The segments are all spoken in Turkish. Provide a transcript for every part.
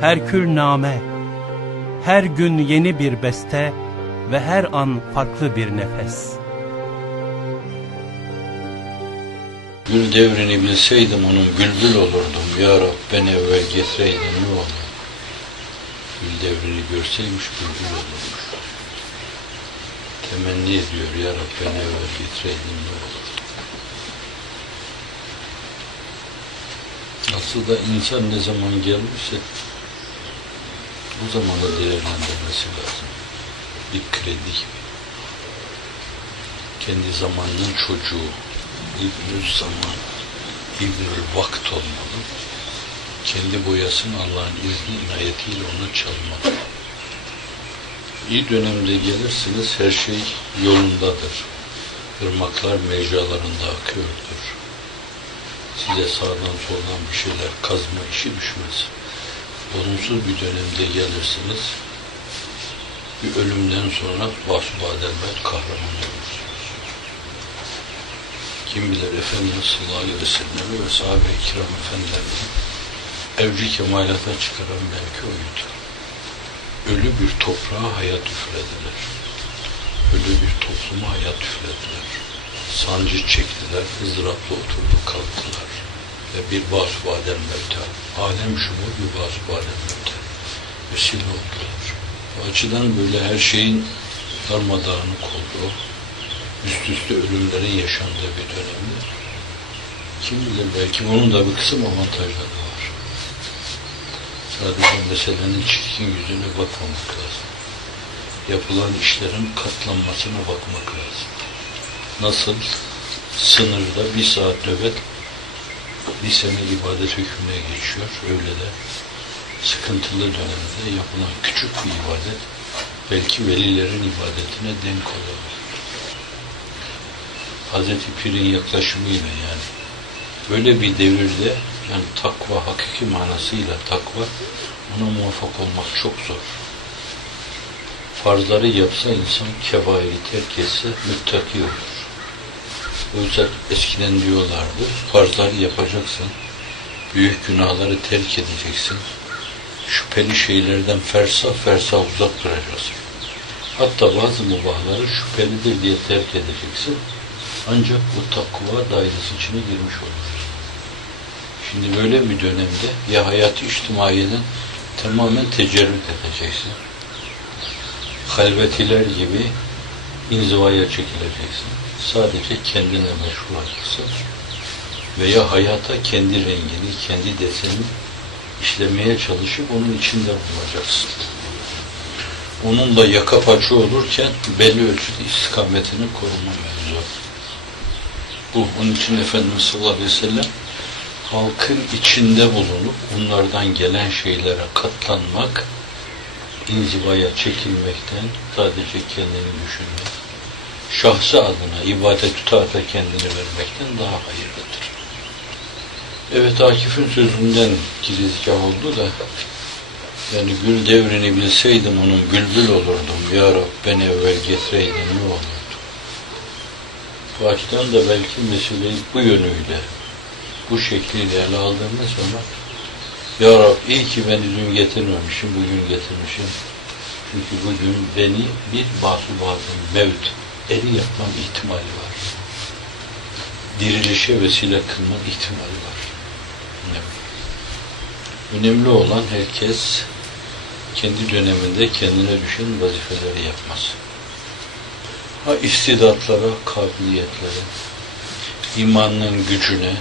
Herkül name, her gün yeni bir beste ve her an farklı bir nefes. Gül devrini bilseydim onun bülbül olurdum. Ya Rab ben evvel getireydin ne olur. Gül devrini görseymiş bülbül olurmuş. Temenni ediyor ya Rab ben evvel getireydin ne olur. Aslında insan ne zaman gelmişse bu zamanı değerlendirmesi lazım. Bir kredi gibi. Kendi zamanının çocuğu, İbnül zaman, İbnül vakt olmalı. Kendi boyasını Allah'ın izni inayetiyle ona çalmalı. İyi dönemde gelirsiniz her şey yolundadır. Irmaklar mecralarında akıyordur. Size sağdan soldan bir şeyler kazma işi düşmez. Olumsuz bir dönemde gelirsiniz. Bir ölümden sonra vasıbadelber kahraman olursunuz. Kim bilir Efendimiz sallallahu aleyhi ve sellem'i ve sahabe-i kiram efendilerini evci kemalata çıkaran belki oydu. Ölü bir toprağa hayat üflediler. Ölü bir topluma hayat üflediler. Sancı çektiler, ızdırapla oturdu kalktılar. Ve bir basubadel mevta, alem şumur bir basubadel mevta vesile oldular. Bu açıdan böyle her şeyin darmadağınık olduğu, üst üste ölümlerin yaşandığı bir dönemde kim bilir belki bunun da bir kısım avantajları var. Sadece meselenin çirkin yüzüne bakmamak lazım. Yapılan işlerin katlanmasına bakmak lazım. Nasıl sınırda bir saat nöbet bir sene ibadet hükmüne geçiyor. Öyle de sıkıntılı dönemde yapılan küçük bir ibadet belki velilerin ibadetine denk olabilir. Hazreti Pir'in yaklaşımıyla yani böyle bir devirde yani takva hakiki manasıyla takva ona muvaffak olmak çok zor. Farzları yapsa insan kebairi terk etse müttaki olur. O yüzden eskiden diyorlardı farzları yapacaksın, büyük günahları terk edeceksin, şüpheli şeylerden fersa fersa uzak duracaksın. Hatta bazı mubahları şüphelidir diye terk edeceksin. Ancak bu takva dairesi içine girmiş olursun. Şimdi böyle bir dönemde ya hayatı içtimaiyeden tamamen tecerrüt edeceksin. Halvetiler gibi inzivaya çekileceksin. Sadece kendine meşgul olacaksın. Veya hayata kendi rengini, kendi desenini işlemeye çalışıp onun içinde bulacaksın. Onunla yaka paça olurken belli ölçüde istikametini koruma mevzu. Bu onun için Efendimiz sallallahu aleyhi ve sellem halkın içinde bulunup onlardan gelen şeylere katlanmak, inzivaya çekilmekten sadece kendini düşünmek, şahsı adına ibadet tutarda kendini vermekten daha hayırlıdır. Evet Akif'in sözünden girizgah oldu da yani gül devrini bilseydim onun bülbül olurdum. Ya Rab ben evvel getireydin ne olurdu? Bu açıdan da belki meseleyi bu yönüyle, bu şekliyle ele aldığımız zaman Ya Rab iyi ki beni dün getirmemişim, bugün getirmişim. Çünkü bugün beni bir basubatın mevt, eli yapmam ihtimali var. Dirilişe vesile kılma ihtimali var. Önemli olan herkes kendi döneminde kendine düşen vazifeleri yapması. Ha istidatlara, kabiliyetlere, imanın gücüne,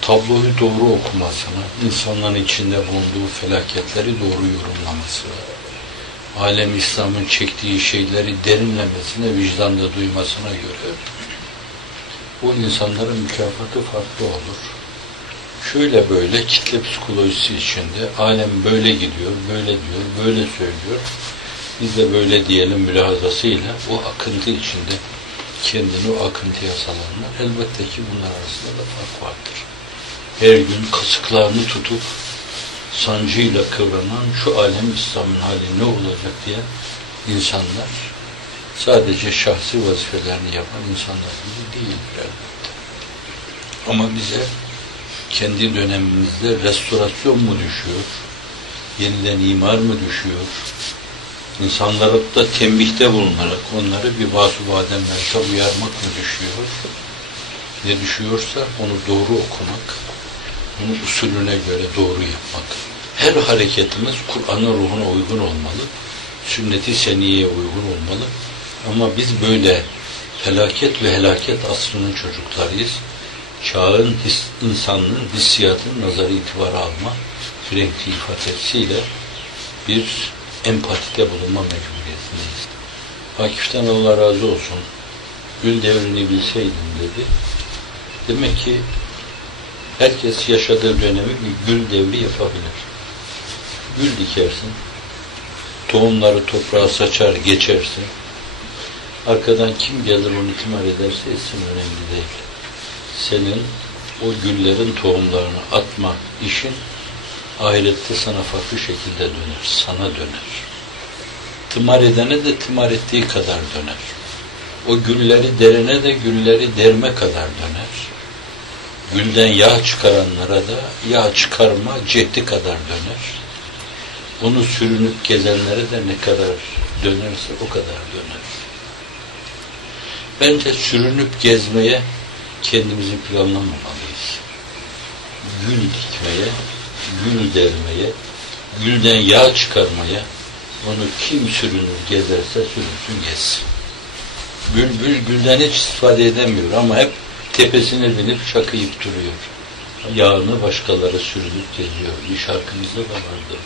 tabloyu doğru okumasına, insanların içinde bulunduğu felaketleri doğru yorumlamasına, alem İslam'ın çektiği şeyleri derinlemesine, vicdanda duymasına göre bu insanların mükafatı farklı olur. Şöyle böyle kitle psikolojisi içinde alem böyle gidiyor, böyle diyor, böyle söylüyor. Biz de böyle diyelim mülahazasıyla o akıntı içinde kendini o akıntıya salanlar elbette ki bunlar arasında da fark vardır. Her gün kasıklarını tutup sancıyla kıvranan şu alem İslam'ın hali ne olacak diye insanlar sadece şahsi vazifelerini yapan insanlar gibi değildir elbette. Ama bize kendi dönemimizde restorasyon mu düşüyor? yeniden imar mı düşüyor? İnsanlara da tembihte bulunarak onları bir vaaz vademlerde uyarmak mı düşüyor? Ne düşüyorsa onu doğru okumak, onu usulüne göre doğru yapmak. Her hareketimiz Kur'an'ın ruhuna uygun olmalı, sünnet-i seniyeye uygun olmalı. Ama biz böyle felaket ve helaket asrının çocuklarıyız. Çağın his, insanlığın hissiyatını nazarı itibara alma, sürekli ifadesiyle bir empatide bulunma mecburiyetindeyiz. Akif'ten Allah razı olsun. Gül devrini bilseydim dedi. Demek ki herkes yaşadığı dönemi bir gül devri yapabilir. Gül dikersin, tohumları toprağa saçar, geçersin. Arkadan kim gelir onu timar ederse etsin önemli değil. Senin o güllerin tohumlarını atma işin ahirette sana farklı şekilde döner, sana döner. Tımar edene de tımar ettiği kadar döner. O gülleri derene de gülleri derme kadar döner. Gülden yağ çıkaranlara da yağ çıkarma cehdi kadar döner. Onu sürünüp gezenlere de ne kadar dönerse o kadar döner. Bence sürünüp gezmeye kendimizi planlamamalıyız. Gül dikmeye, gül dermeye, gülden yağ çıkarmaya, onu kim sürünür gezerse sürünsün gezsin. Bülbül gülden hiç istifade edemiyor ama hep tepesine binip şakıyıp duruyor. Yağını başkaları sürünüp geziyor. Bir şarkımızda da vardı.